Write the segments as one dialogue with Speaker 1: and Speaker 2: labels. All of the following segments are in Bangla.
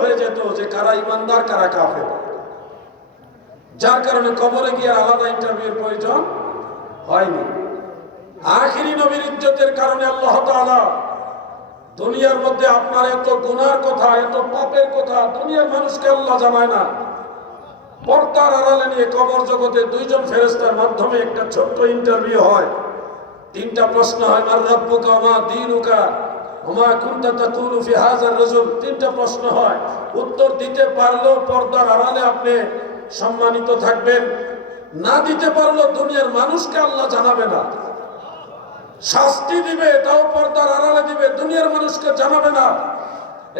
Speaker 1: হয়ে যেত যে কারা ইমানদার, কারা কাফে যার কারণে কবরে গিয়ে আলাদা ইন্টারভিউর প্রয়োজন হয়নি। আখিরি নবীর ইজ্জতের কারণে আল্লাহ তাআলা দুনিয়ার মধ্যে আপনার এত গুনার কথা, এত পাপের কথা দুনিয়ার মানুষকে আল্লাহ জানায় না। পর্দার আড়ালে নিয়ে কবর জগতে দুইজন ফেরেস্তার মাধ্যমে একটা ছোট্ট ইন্টারভিউ হয়। তিনটা প্রশ্ন হয়, মার রাব্বুকা মা দীনুকা? ওমা কুনতা তাকুলু ফি হাযার রাজুল? তিনটা প্রশ্ন হয়। উত্তর দিতে পারলেও পর্দার আড়ালে আপনি সম্মানিত থাকবেন। না দিতে পারলেও দুনিয়ার মানুষকে আল্লাহ জানাবে না। শাস্তি দিবে, তাও পর্দার আড়ালে দিবে, দুনিয়ার মানুষকে জানাবে না।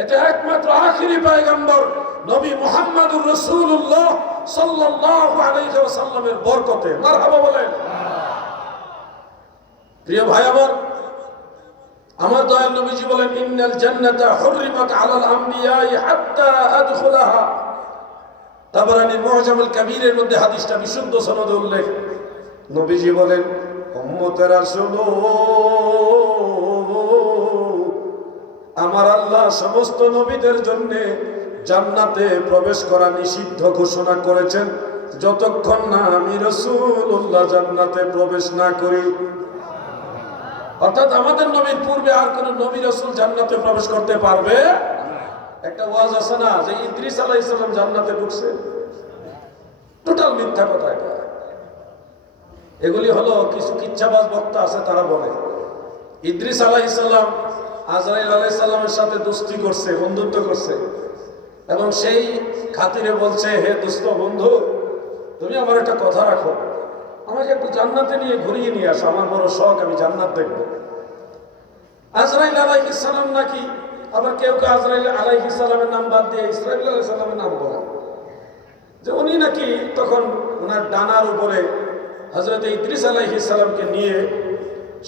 Speaker 1: এটা একমাত্র আখিরি পায়গাম্বর নবী মুহাম্মদুর রাসূলুল্লাহ সাল্লাল্লাহু আলাইহি ওয়াসাল্লামের বরকতে। মারহাবা বলেন। প্রিয় ভাই আমার আমার দয়াল নবীজি বলেন, ইন্নাল জান্নাতা হুররিমাত আলাল আমবিয়াই হাত্তা আদখুলাহা। তাবারানি মুআজামুল কাবীরের মধ্যে হাদিসটা বিশুদ্ধ সনদে উল্লেখ। নবীজি বলেন, উম্মতেরা শুনো আমার আল্লাহ সমস্ত নবীদের জন্য জান্নাতে প্রবেশ করা নিষিদ্ধ ঘোষণা করেছেন। যতক্ষণ না আমি রসুল্লাহ জান্নাতে প্রবেশ না করি অর্থাৎ আমাদের নবীর পূর্বে আর কোন নবী রসুল জান্নাতে প্রবেশ করতে পারবে একটা ওয়াজ আছে না, যে ইদ্রিস আলাহ ইসলাম জান্নাতে ঢুকছে। টোটাল মিথ্যা কথা এটা। এগুলি হলো কিছু কিচ্ছাবাজ বক্তা আছে, তারা বলে। ইদ্রিস আলাহ ইসলাম আজরাইল আলাহ ইসলামের সাথে দোস্তি করছে, বন্ধুত্ব করছে। এবং সেই খাতিরে বলছে, হে দুস্থ বন্ধু, তুমি আমার একটা কথা রাখো। আমাকে একটু জান্নাতে নিয়ে ঘুরিয়ে নিয়ে আসো, আমার বড় শখ, আমি জান্নাত দেখব। আজরাইল আলাইহিস সালাম নাকি? আবার কেউ কেউ আজরাইল আলাইহিস সালামের নাম বাদ দিয়ে ইসরাইল আলাইহিস সালামের নাম বলে। যে উনি নাকি তখন ওনার ডানার উপরে হজরত ইদ্রিস আলাইহিস সালামকে নিয়ে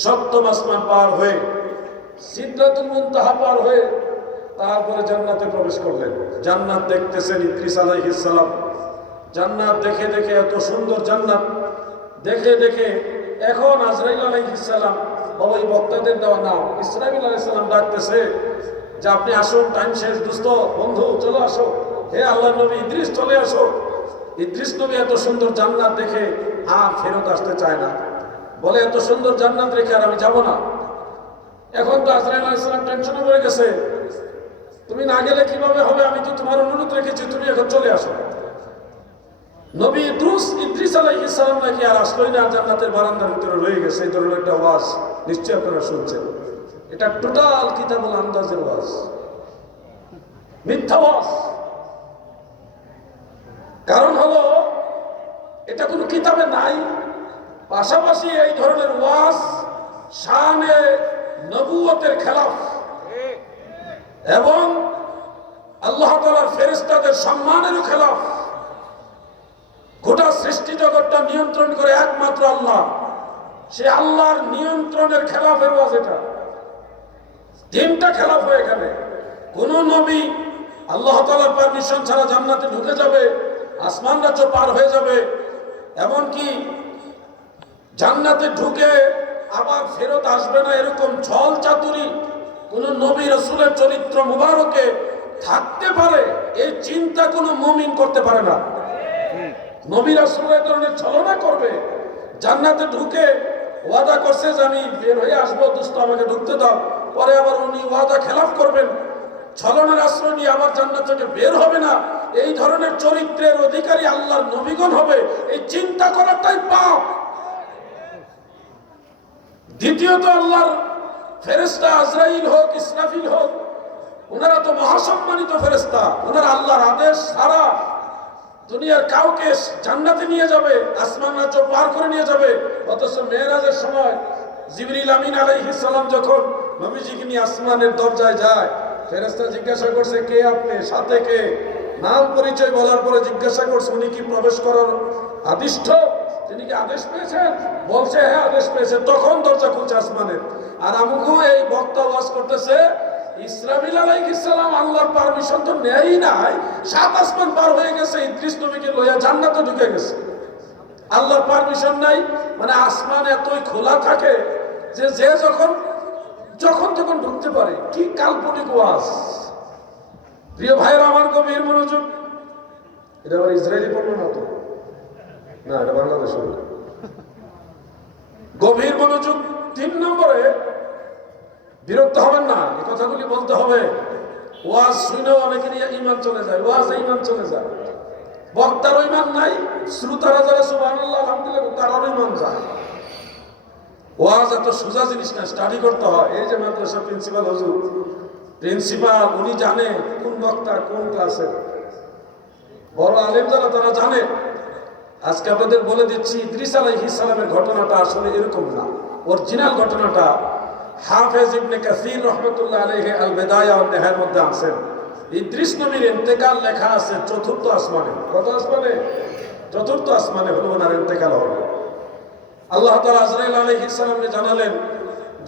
Speaker 1: সপ্তম আসমান পার হয়ে সিদ্ধাতুল মুনতাহা পার হয়ে তারপরে জান্নাতে প্রবেশ করলেন। জান্নাত দেখতেছেন ইদ্রিস আলাইহিস সালাম। জান্নাত দেখে দেখে এত সুন্দর জান্নাত। দেখে দেখে এখন আজরাইল আলাইহিস সালাম বাবা এই বক্তাদের দেওয়া নাম। ইসরাইল আলাইহিস সালাম ডাকতেছে যে আপনি আসুন, টাইম শেষ, দুস্থ, বন্ধু, চলে আসো। হে আল্লাহ নবী, ইদ্রিস, চলে আসো। ইদ্রিস নবী এত সুন্দর জান্নাত দেখে আর ফেরত আসতে চায় না। বলে, এত সুন্দর জান্নাত রেখে আর আমি যাব না। এখন তো আজরাইল আলাইহিস সালাম টেনশনে পড়ে গেছে। তুমি না গেলে কীভাবে হবে? আমি তো তোমার অনুরোধ রেখেছি, তুমি এখন চলে আসো। নবী ইদ্রুস, ইদ্রিস আলাইহিস সালাম নাকি আর আসলোই না, জান্নাতের বারান্দার ভিতরে রয়ে গেছে। এই ধরনের একটা ওয়াজ নিশ্চয় আপনারা শুনছেন। এটা টোটাল কিতাবুল আন্দাজের ওয়াজ। মিথ্যা ওয়াজ। কারণ হলো, এটা কোনো কিতাবে নাই। পাশাপাশি এই ধরনের ওয়াজ শানে নবুয়তের খেলাফ। এবং আল্লাহ তালার ফেরেস্তাদের সম্মানেরও খেলাফ। গোটা সৃষ্টি জগৎটা নিয়ন্ত্রণ করে একমাত্র আল্লাহ। সে আল্লাহর নিয়ন্ত্রণের খেলাফের ওয়াজ এটা। তিনটা খেলাফ হয়ে গেলে কোন নবী আল্লাহ তালার পারমিশন ছাড়া জান্নাতে ঢুকে যাবে, আসমান রাজ্য পার হয়ে যাবে। এমনকি জান্নাতে ঢুকে আবার ফেরত আসবে না এরকম ছল চাতুরি কোন নবী রসুলের চরিত্র মুবারকে থাকতে পারে এই চিন্তা কোনো মমিন করতে পারে না। নবী রাসূল এই ধরনের ছলনা করবে, জান্নাতে ঢুকে ওয়াদা করছে যে আমি বের হয়ে আসব দুস্থ আমাকে ঢুকতে দাও। পরে আবার উনি ওয়াদা খেলাফ করবেন। ছলনার আশ্রয় নিয়ে আমার জান্নাত থেকে বের হবে না। এই ধরনের চরিত্রের অধিকারী আল্লাহর নবীগণ হবে। এই চিন্তা করাটাই পাপ। দ্বিতীয়ত আল্লাহর ফেরেস্তা আজরাইল হোক, ইসরাফিল হোক, ওনারা তো মহাসম্মানিত ফেরেস্তা ওনারা আল্লাহর আদেশ দুনিয়ার কাউকে জান্নাতে নিয়ে যাবে, আসমান রাজ্য পার করে নিয়ে যাবে। অথচ মেয়েরাজের সময় জিবরিল আমিন সালাম যখন নবীজিকে নিয়ে আসমানের দরজায় যায়, ফেরেশতা জিজ্ঞাসা করছে, কে আপনি? সাথে কে? নাম পরিচয় বলার পরে জিজ্ঞাসা করছে, উনি কি প্রবেশ করার আদিষ্ঠ তিনি কি আদেশ পেয়েছেন? বলছে হ্যাঁ আদেশ পেয়েছে। তখন দরজা খুলছে আসমানের। আর আমুকু এই বক্তা ওয়াজ করতেছে ইসরাফিল আলাইহিস সালাম আল্লাহর পারমিশন তো নেয়ই নাই। সাত আসমান পার হয়ে গেছে, ইদ্রিস নবীকে লইয়া জান্নাতে ঢুকে গেছে। আল্লাহর পারমিশন নাই মানে আসমান এতই খোলা থাকে যে যে যখন যখন তখন ঢুকতে পারে। কি কাল্পনিক ওয়াজ। প্রিয় ভাইয়েরা, আমার গভীর মনোযোগ। এটা আবার ইসরায়েলি পণ্য তো? না, এটা বাংলাদেশ গভীর মনোযোগ তিন নম্বরে বিরক্ত হবেন না, এই কথাগুলি বলতে হবে। ওয়াজ শুনেও অনেকেরই ইমান চলে যায়, ওয়াজ ইমান চলে যায়। বক্তারও ইমান নাই, শ্রোতারা যারা সুবহানাল্লাহ, আলহামদুলিল্লাহ, তারারও ইমান যায়। ওয়াজ এত সোজা জিনিস না স্টাডি করতে হয়। এই যে মাদ্রাসা প্রিন্সিপাল হুজুর প্রিন্সিপাল উনি জানে কোন বক্তা কোন ক্লাসে বড় আলেম যারা, তারা জানে। আজকে আপনাদের বলে দিচ্ছি, ইদ্রিস আলাইহিস ঘটনাটা আসলে এরকম না। অরিজিনাল ঘটনাটা হাফেজ ইবনে কাসির রহমতুল্লাহ আলাইহি আল বেদায়া নেহার মধ্যে আছেন ইদ্রিস নবীর ইন্তেকাল লেখা আছে চতুর্থ আসমানে। কত আসমানে? চতুর্থ আসমানে হলো ওনার ইন্তেকাল হবে। আল্লাহ তালা আজরাইল আলাইহিস সালামকে জানালেন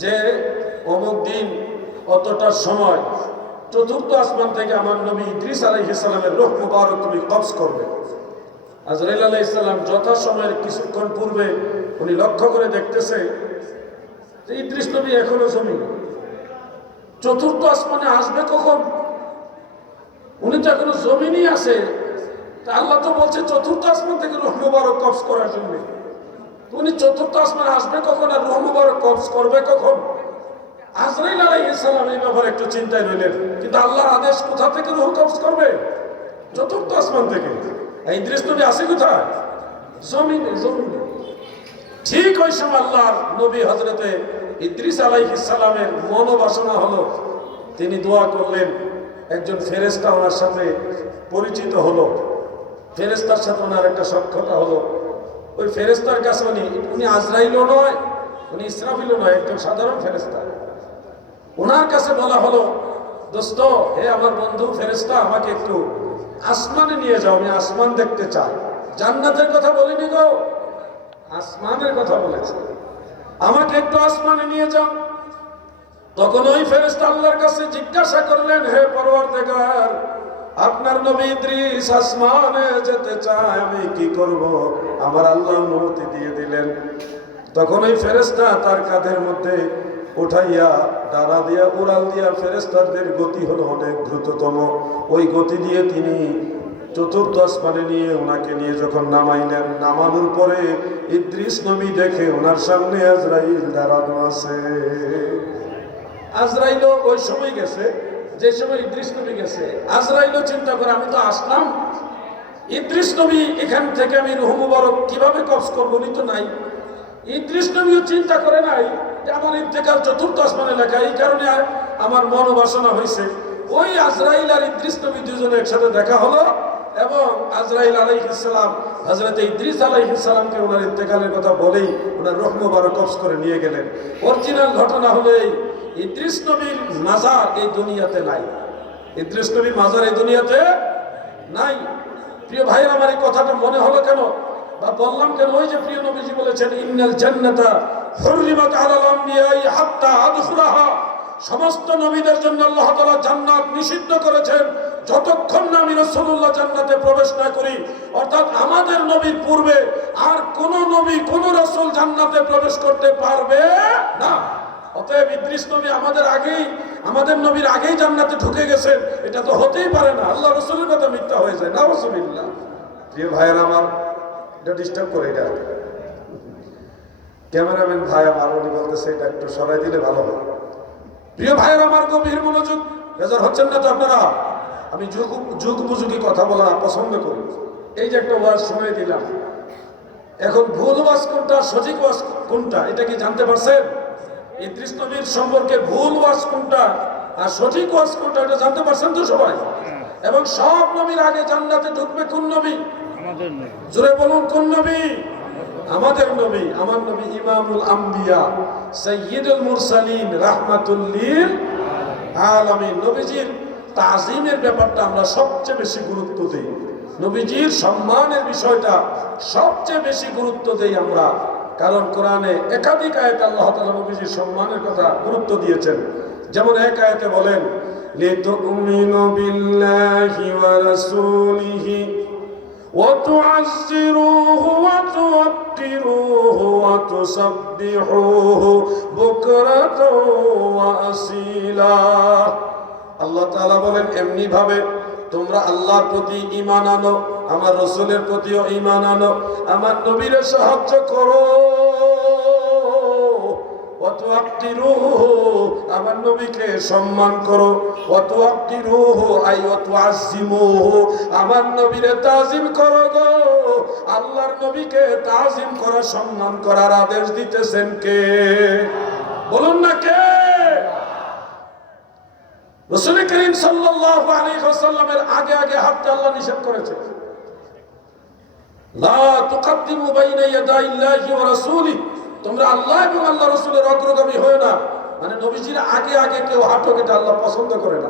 Speaker 1: যে, অমুক দিন অতটার সময় চতুর্থ আসমান থেকে আমার নবী ইদ্রিস আলাইহিস সালামের রূহ মুবারক তুমি কবজ করবে। আজরাইল আলাইহিস সালাম যথা সময়ের কিছুক্ষণ পূর্বে উনি লক্ষ্য করে দেখতেছে ইদ্রিস নবী এখনও জমি। চতুর্থ আসমানে আসবে কখন? উনি তো এখনও জমিনই আছে। তা আল্লাহ তো বলছে চতুর্থ আসমান থেকে রূহ মুবারক কবজ করার জন্য। উনি চতুর্থ আসমানে আসবে কখন আর রূহ মুবারক কবজ করবে কখন? আজরাইল আলাইহিস সালাম এই ব্যাপারে একটু চিন্তায় রইলেন। কিন্তু আল্লাহর আদেশ কোথা থেকে রূহ কবজ করবে? চতুর্থ আসমান থেকে। এই দৃশ্য নবী আছে কোথায়? জমিনে জমিনে। ঠিক ওই সময় আল্লাহর নবী হজরতে ইদ্রিস আলাইহিস সালামের মনোবাসনা হলো, তিনি দোয়া করলেন, একজন ফেরেস্তা ওনার সাথে পরিচিত হলো। ফেরেস্তার সাথে ওনার একটা সক্ষতা হলো। ওই ফেরেস্তার কাছে উনি উনি আজরাইলও নয়, উনি ইসরাফিলও নয়, একজন সাধারণ ফেরেস্তা ওনার কাছে বলা হলো, দোস্ত, হে আমার বন্ধু ফেরেস্তা আমাকে একটু আসমানে নিয়ে যাও, আমি আসমান দেখতে চাই। জান্নাতের কথা বলিনি গো, আসমানের কথা বলেছে। আমাকে একটু আসমানে নিয়ে যাও। তখন ওই ফেরেস্তা আল্লাহর কাছে জিজ্ঞাসা করলেন, হে পরওয়ারদেগার, আপনার নবী ইদ্রিস আসমানে যেতে চায়, আমি কি করব? আমার আল্লাহ অনুমতি দিয়ে দিলেন। তখন ওই ফেরেস্তা তার কাঁধের মধ্যে উঠাইয়া, ডানা দিয়া, উড়াল দিয়া ফেরেস্তাদের গতি হলো অনেক দ্রুততম। ওই গতি দিয়ে তিনি চতুর্থ আসমানে নিয়ে ওনাকে নিয়ে যখন নামাইলেন, নামানোর পরে ইদ্রিস নবী দেখে ওনার সামনে আজরাইল দাঁড়ানো আছে। আজরাইলও ওই সময় গেছে, যে সময় ইদ্রিস নবী গেছে। আজরাইলও চিন্তা করে, আমি তো আসলাম। ইদ্রিস নবী, এখান থেকে আমি রুহ কীভাবে কবজ করব? উনি তো নাই। ইদ্রিস নবীও চিন্তা করে নাই আমার ইন্তেকাল চতুর্থ আসমানে লেখা, এই কারণে আমার মনোবাসনা হয়েছে ওই আজরাইল আর ইদ্রিস নবী দুজনে একসাথে দেখা হলো। এবং আজরাইল আলাইহিসালাম হজরত ইদ্রিস আলাইহিসালামকে ওনার ইন্তেকালের কথা বলেই ওনার রহ মুবারক কবজ করে নিয়ে গেলেন। অরিজিনাল ঘটনা হলো এই, ইদ্রিস নবীর মাজার এই দুনিয়াতে নাই। ইদ্রিস নবীর মাজার এই দুনিয়াতে নাই। প্রিয় ভাইয়ের আমার এই কথাটা মনে হলো কেন? বা বললাম কেন? ওই যে প্রিয় নবীজি বলেছেন, ইন্নাল জান্নাতা হুররিমাত আলাল আম্বিয়াই হাত্তা আদখুলাহা। সমস্ত নবীদের জন্য আল্লাহ তাআলা জান্নাত নিষিদ্ধ করেছেন। যতক্ষণ না আমি রাসূলুল্লাহ জান্নাতে প্রবেশ না করি অর্থাৎ আমাদের নবীর পূর্বে আর কোন নবী কোন রাসূল জান্নাতে প্রবেশ করতে পারবে না। অতএব ইদ্রিস নবী আমাদের আগেই আমাদের নবীর আগেই জান্নাতে ঢুকে গেছেন। এটা তো হতেই পারে না। আল্লাহ রসুলের কথা মিথ্যা হয়ে যায়। না রসুলিল্লাহ প্রিয় ভাইয়ের আমার এটা ডিস্টার্ব করে এটা। ক্যামেরাম্যান ভাই আমার উনি বলতেছে এটা একটু সরাই দিলে ভালো হয়। প্রিয় ভাইয়ের আমার গভীর মনোযোগ বেজার হচ্ছেন না তো আপনারা? আমি যুগ যুগ উপযোগী কথা বলা পছন্দ করি। এই যে একটা ওয়াজ শুনে দিলাম। এখন ভুল ওয়াজ কোনটা সঠিক ওয়াজ কোনটা এটা কি জানতে পারছেন? ইদ্রিস নবীর সম্পর্কে ভুল ওয়াজ কোনটা আর সঠিক ওয়াজ কোনটা এটা জানতে পারছেন তো সবাই? এবং সব নবীর আগে জান্নাতে ঢুকবে কোন নবী? জোরে বলুন কোন নবী? আমাদের নবী আমার নবী ইমামুল আম্বিয়া সাইয়্যিদুল মুরসালিন রাহমাতুল লিল আলামিন। নবীজির তাজিমের ব্যাপারটা আমরা সবচেয়ে বেশি গুরুত্ব দেই নবীজির সম্মানের বিষয়টা সবচেয়ে বেশি গুরুত্ব দেই আমরা কারণ কোরআনে একাধিক আয়াত আল্লাহ তাআলা নবীজির সম্মানের কথা গুরুত্ব দিয়েছেন যেমন এক আয়াতে বলেন লিতুমিনু বিল্লাহি ওয়া রাসূলিহি وتعزروه وتوقروه وتسبحوه بكرة وأصيلا আল্লাহ তাআলা বলেন এমনি ভাবে তোমরা আল্লাহর প্রতি ঈমান আনো, আমার রসুলের প্রতিও ঈমান আনো, আমার নবীর সাহায্য করো। আমার নবীকে সম্মান করো। আমার নবীরে তাজিম করো গো। আল্লাহর নবীকে তাজিম করা, সম্মান করার আদেশ দিতেছেন কে? বলুন না কে? রসুল করিম ওয়াসাল্লামের আগে আগে হাঁটতে আল্লাহ নিষেধ করেছে। তোমরা আল্লাহ হয়ে না। মানে নবীজির আগে আগে কেউ আল্লাহ পছন্দ করে না।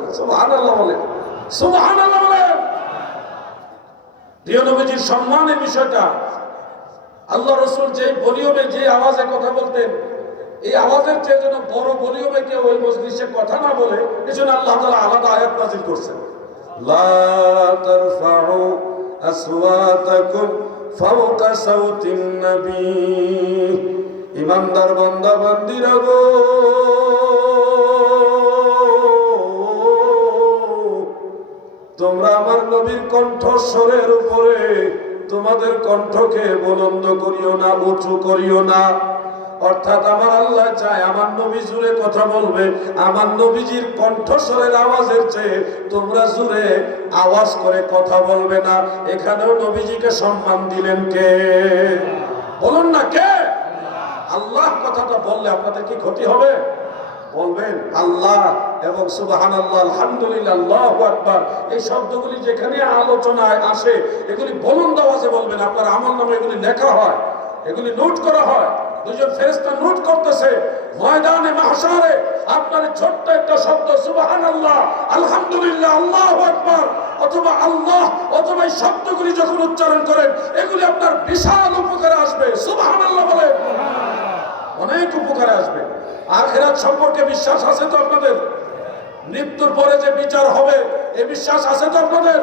Speaker 1: নবীজির সম্মানের বিষয়টা, আল্লাহ রসুল যে ভলিউমে যে আওয়াজে কথা বলতেন এই আওয়াজের চেয়ে যেন বড় ভলিউমে কেউ ওই মজলিসে কথা না বলে, এজন্য আল্লাহ তাআলা আলাদা আয়াত নাযিল করছেন। ইমানদার বান্দা, বান্দিরা গো। তোমরা আমার নবীর কণ্ঠস্বরের উপরে তোমাদের কণ্ঠকে বুলন্দ করিও না, উঁচু করিও না। অর্থাৎ আমার আল্লাহ চায়, আমার নবী জুড়ে কথা বলবে, আমার নবীজির কণ্ঠস্বরের আওয়াজের চেয়ে তোমরা জুড়ে আওয়াজ করে কথা বলবে না। এখানেও নবীজিকে সম্মান দিলেন কে? বলুন না কে? আল্লাহ, কথাটা বললে আপনাদের কি ক্ষতি হবে? বলবেন, আল্লাহ এবং সুবাহান আল্লাহ আলহামদুলিল্লাহ আকবার। এই শব্দগুলি যেখানে আলোচনায় আসে, এগুলি বলুন আওয়াজে বলবেন। আপনার আমার নামে এগুলি লেখা হয়, এগুলি নোট করা হয়। দুজন ফেরেশতা নোট করতেছে, ময়দানে মাহশারে আপনার ছোট্ট একটা শব্দ সুবাহান আল্লাহ আলহামদুলিল্লাহ, আল্লাহ আকবার, অথবা আল্লাহ, অথবা এই শব্দগুলি যখন উচ্চারণ করেন, এগুলি আপনার বিশাল উপকারে আসবে সুবাহান আল্লাহ বলে। অনেক উপকারে আসবে। আখেরাত সম্পর্কে বিশ্বাস আছে তো আপনাদের? মৃত্যুর পরে যে বিচার হবে, এ বিশ্বাস আছে তো আপনাদের?